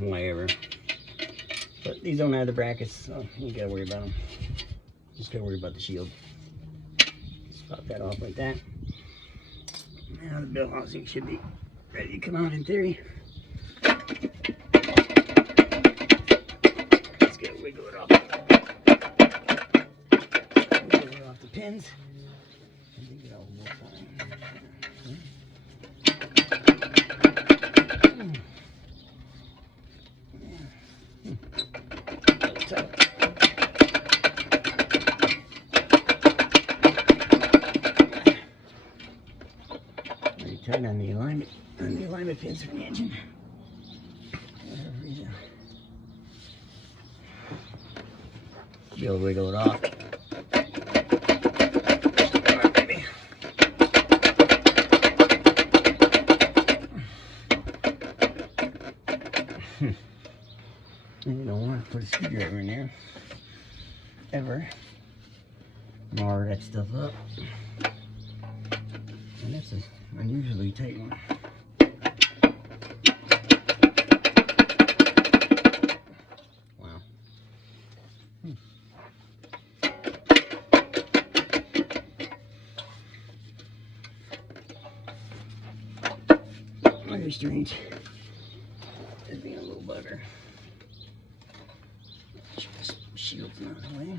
whatever. But these don't have the brackets, so you gotta worry about them. Just gotta worry about the shield. Just pop that off like that. Now the bell housing should be ready to come out in theory. Let's go wiggle it off. Wiggle it off the pins. I think it all will fine. Very tight on the alignment pins for the engine. Be able to wiggle it off. You don't want to put a screwdriver in there, ever. Mar that stuff up. And that's an unusually tight one. Wow. Very strange. Just being a little bugger. Shield's not in the way.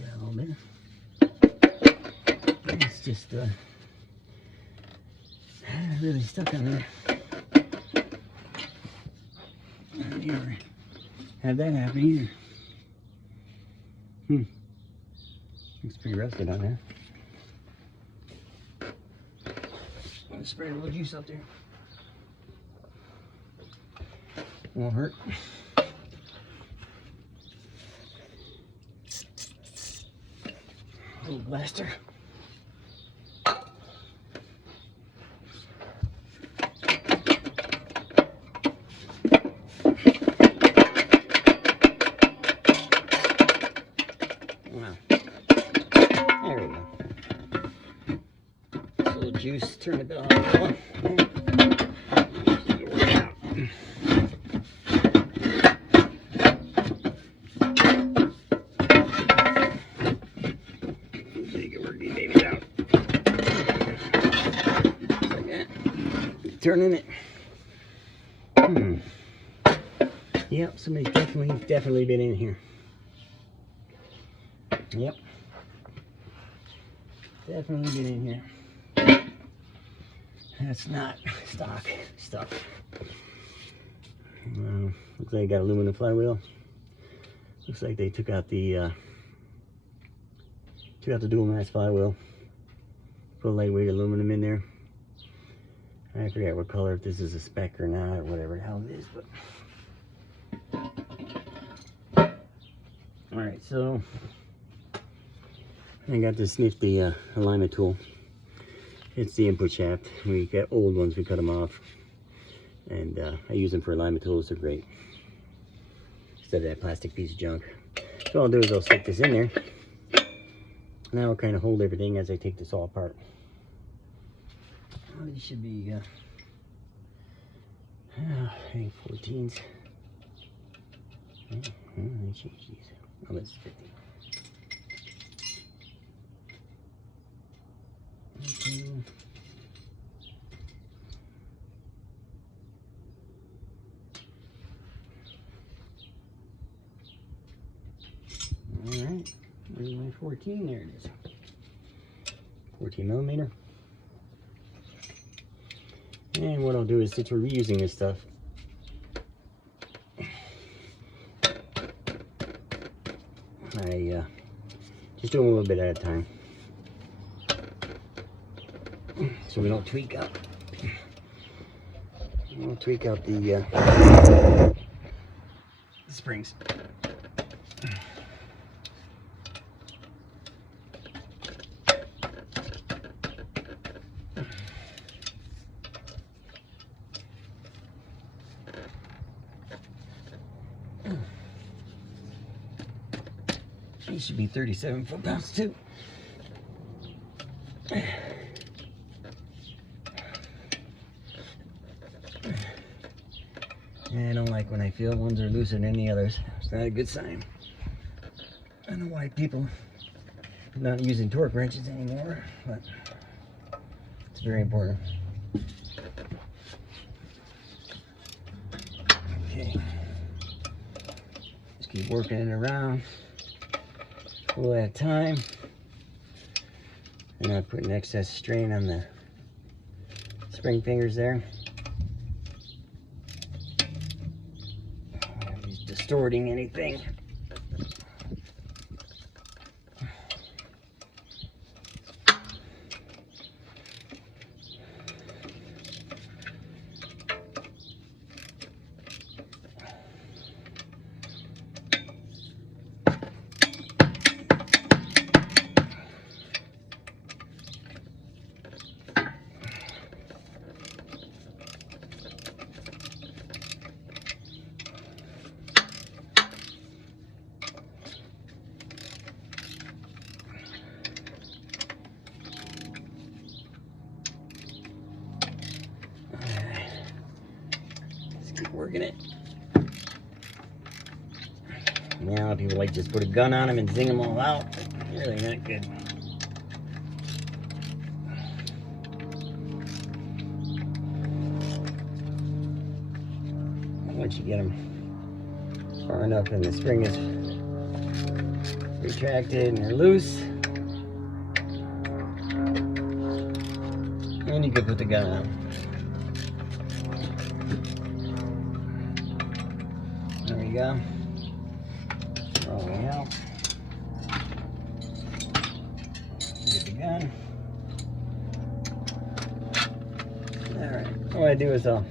Yeah, a little bit. It's just really stuck on there. I never had that happen either. Looks pretty rusted on there. I'm gonna spray a little juice up there. Won't hurt. Little blaster. Wow. There we go. A little juice, turn the bell off. Turning it. Yep, somebody's definitely been in here. Yep. Definitely been in here. That's not stock stuff. Looks like they got aluminum flywheel. Looks like they took out the dual mass flywheel. Put lightweight aluminum in there. I forget what color, if this is a spec or not, or whatever the hell it is, but. Alright, so I got this nifty alignment tool. It's the input shaft. We got old ones, we cut them off. And I use them for alignment tools, they're great. Instead of that plastic piece of junk. So all I'll do is I'll stick this in there. Now I'll kind of hold everything as I take this all apart. Well, these should be, I think 14s. They changed these. Oh, that's 50. Okay. All right, where's my 14? There it is. 14 millimeter. And what I'll do is, since we're reusing this stuff, I just do them a little bit at a time, so we don't tweak out. We'll tweak out the springs. These should be 37 foot-pounds too. And I don't like when I feel ones are looser than the others. It's not a good sign. I don't know why people are not using torque wrenches anymore, but it's very important. Okay. Just keep working it around a little at a time. And not putting excess strain on the spring fingers there. Not distorting anything. Keep working it. Now people like just put a gun on them and zing them all out. Really not good. Once you get them far enough and the spring is retracted and they're loose, then you can put the gun on. There we go. Rolling out. Get the gun. Alright, what I do is I'll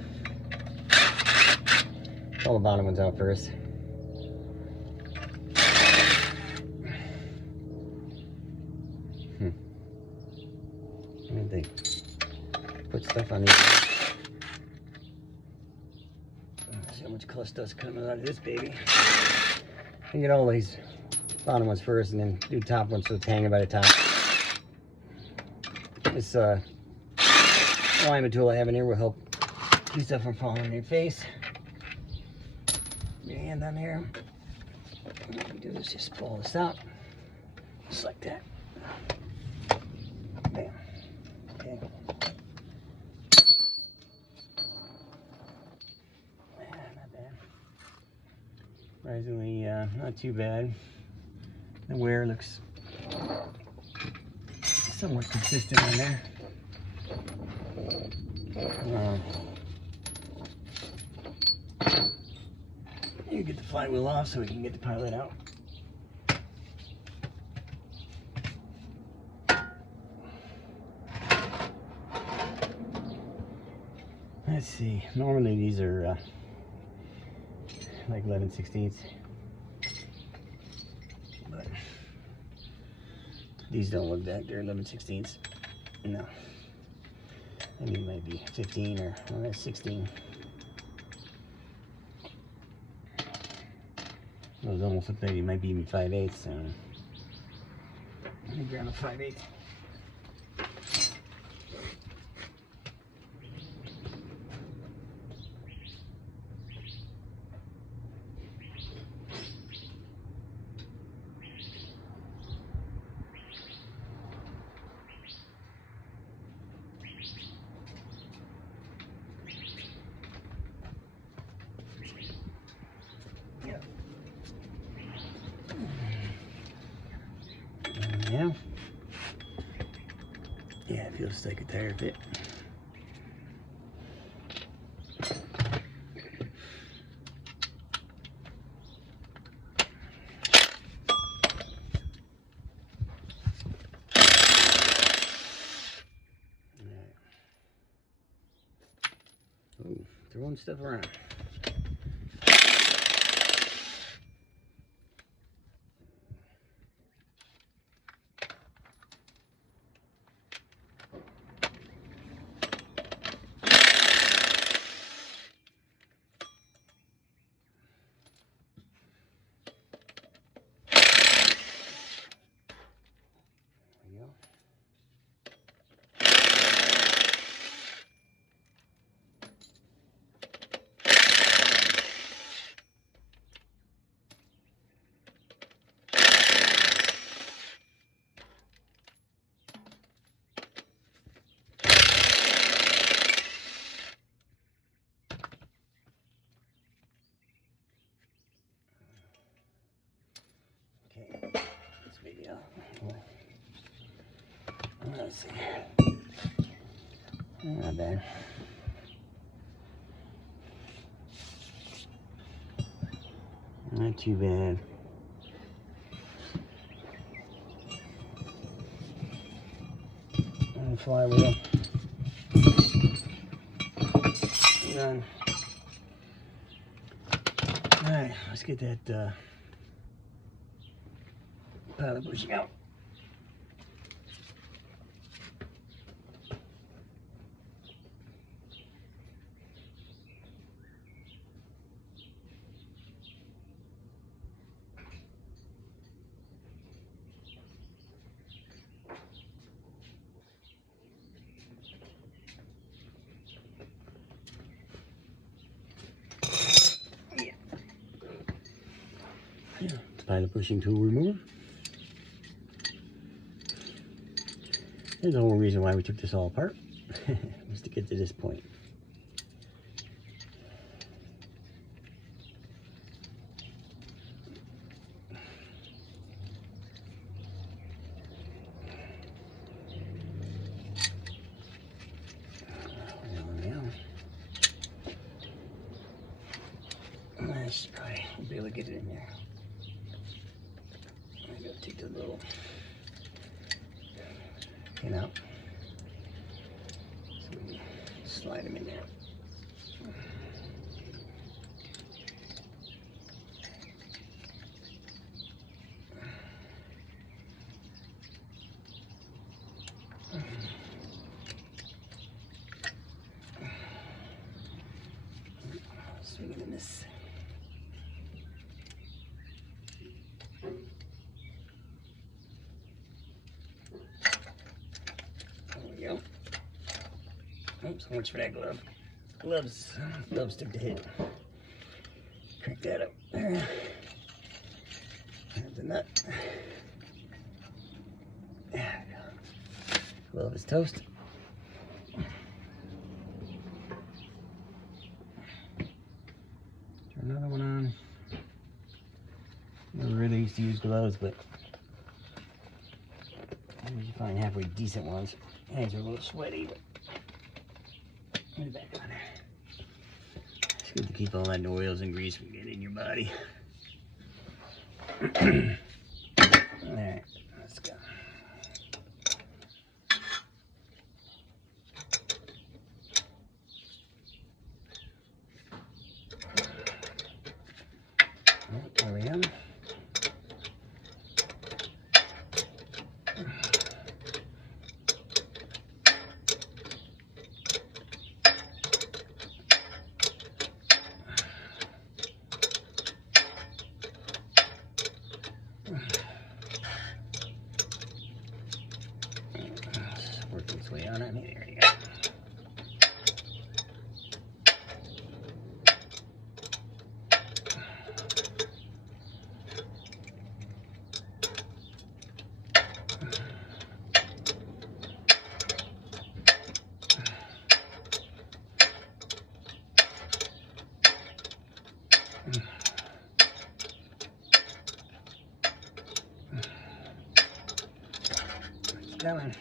pull the bottom ones out first. They put stuff on these. See how much clutch dust coming out of this baby. You get all these bottom ones first and then do top ones so it's hanging by the top. This alignment tool I have in here will help keep stuff from falling on your face. Your hand on here. What you do is just pull this out. Just like that. Bam. Okay. Not bad. Surprisingly, not too bad. The wear looks somewhat consistent on there. You get the flywheel off so we can get the pilot out. Let's see. Normally these are like 11/16, but these don't look that. They're 11/16. No, I mean it might be 15 or 16. Those almost look like they might be even 5/8. So let me grab a 5/8. Yeah, it feels like a tire fit. Oh, throwing stuff around. go. Let's see. Not bad. Not too bad. And flywheel. Done. Alright, let's get that pilot bushing out. Yeah, pilot pushing tool remover. There's the whole reason why we took this all apart, was to get to this point. I should probably be able to get it in there. I gotta take the little pin out so we can slide them in there. Swing it in this. Yep. Oops, so much for that glove. Gloves took the hit. Crank that up there. There's the nut. There we go. Glove is toast. Turn another one on. Never really used to use gloves, but I usually find halfway decent ones. Hands are a little sweaty, but put it back on there. It's good to keep all that oils and grease from getting in your body. Alright, let's go. There we go. Work its way on it. There you go. It's coming.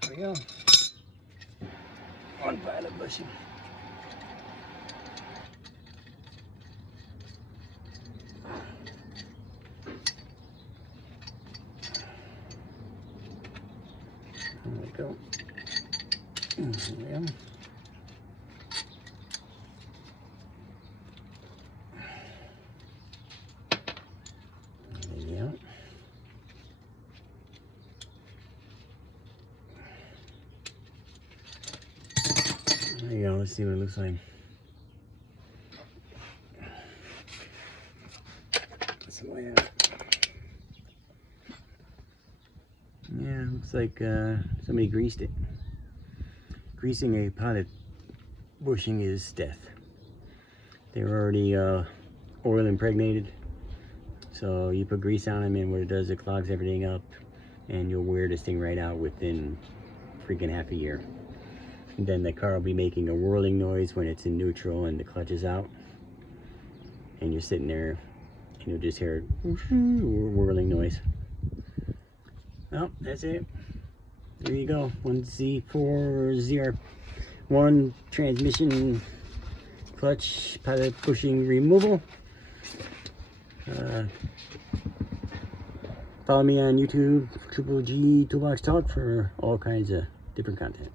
There we go. One pilot bushing. There we go. There we go. There you go, let's see what it looks like. So yeah. Yeah, looks like somebody greased it. Greasing a potted bushing is death. They were already oil impregnated, so you put grease on them, and what it does, it clogs everything up, and you'll wear this thing right out within freaking half a year. And then the car will be making a whirling noise when it's in neutral and the clutch is out, and you're sitting there and you'll just hear a whirling noise. Well, that's it. There you go. 1Z4 ZR1 transmission clutch pilot bushing removal. Follow me on YouTube, G Toolbox Talk, for all kinds of different content.